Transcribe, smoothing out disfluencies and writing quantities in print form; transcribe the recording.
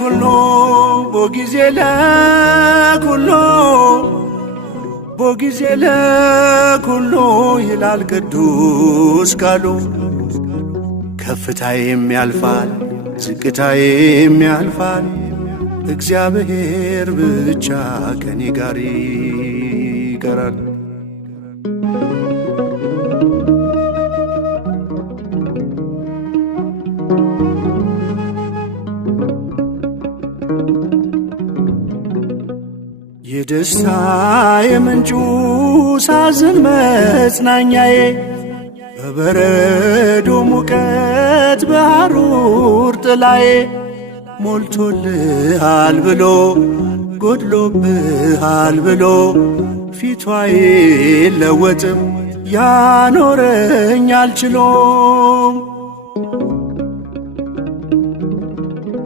ለኩሉ በጊዜ ለኩሉ በጊዜ ለኩሉ ይላል ቅዱስ ቃሉ። ከፍታዬም ያልፋል ዝቅታዬም ያልፋል፣ እግዚአብሔር ብቻ ከኔ ጋር ይቀራል። የደስታ የምንጩ ሳዝን መጽናኛዬ፣ በበረዶ ሙቀት በሐሩር ጥላዬ፣ ሞልቶልሃል ብሎ ጎድሎብሃል ብሎ ፊቱ አይለወጥም ያኖረኛል ችሎ።